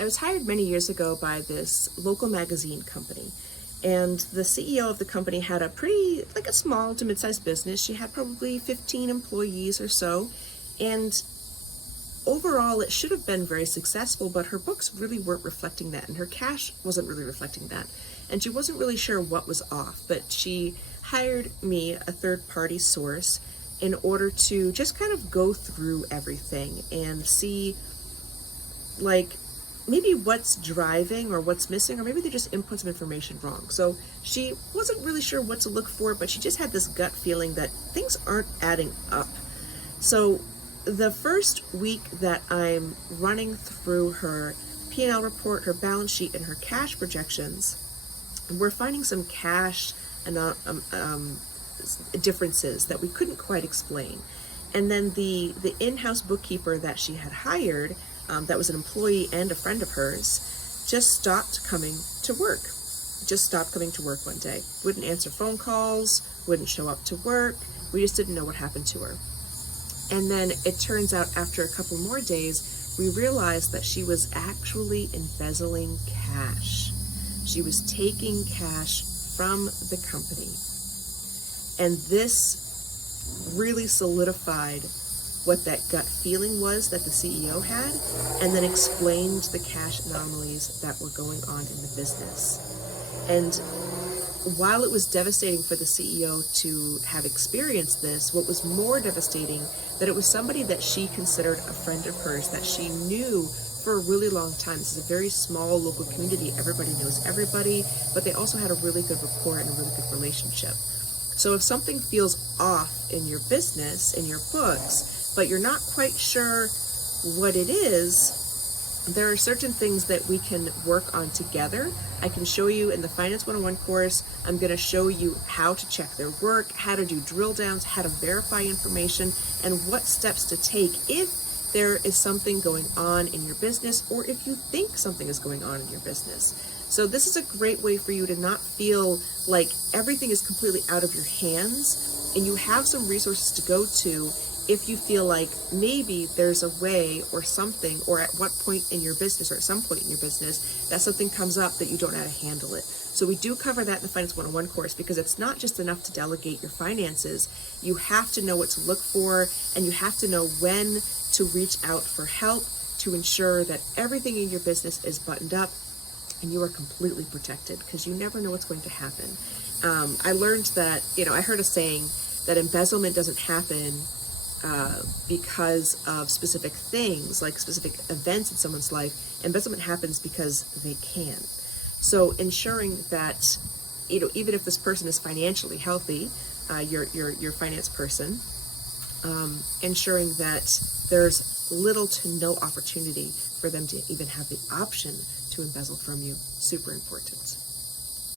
I was hired many years ago by this local magazine company, and the CEO of the company had a pretty, like a small to mid-sized business. She had probably 15 employees or so, and overall it should have been very successful, but her books really weren't reflecting that, and her cash wasn't really reflecting that, and she wasn't really sure what was off. But she hired me, a third-party source, in order to just kind of go through everything and see, like, maybe what's driving or what's missing, or maybe they just input some information wrong. So she wasn't really sure what to look for, but she just had this gut feeling that things aren't adding up. So the first week that I'm running through her P&L report, her balance sheet, and her cash projections, we're finding some cash differences that we couldn't quite explain. And then the in-house bookkeeper that she had hired, that was an employee and a friend of hers, just stopped coming to work. Just stopped coming to work one day. Wouldn't answer phone calls, wouldn't show up to work. We just didn't know what happened to her. And then it turns out after a couple more days, we realized that she was actually embezzling cash. She was taking cash from the company. And this really solidified what that gut feeling was that the CEO had, and then explained the cash anomalies that were going on in the business. And while it was devastating for the CEO to have experienced this, what was more devastating, that it was somebody that she considered a friend of hers, that she knew for a really long time. This is a very small local community. Everybody knows everybody, but they also had a really good rapport and a really good relationship. So if something feels off in your business, in your books, but you're not quite sure what it is, there are certain things that we can work on together. I can show you in the Finance 101 course. I'm going to show you how to check their work, how to do drill downs, how to verify information, and what steps to take if there is something going on in your business, or if you think something is going on in your business. So this is a great way for you to not feel like everything is completely out of your hands, and you have some resources to go to if you feel like maybe there's a way or something, or at what point in your business, or at some point in your business, that something comes up that you don't know how to handle it. So we do cover that in the Finance 101 course, because it's not just enough to delegate your finances. You have to know what to look for, and you have to know when to reach out for help to ensure that everything in your business is buttoned up and you are completely protected, because you never know what's going to happen. I learned that, I heard a saying that embezzlement doesn't happen because of specific things, like specific events in someone's life. Embezzlement happens because they can. So ensuring that, even if this person is financially healthy, your finance person, ensuring that there's little to no opportunity for them to even have the option to embezzle from you, super important.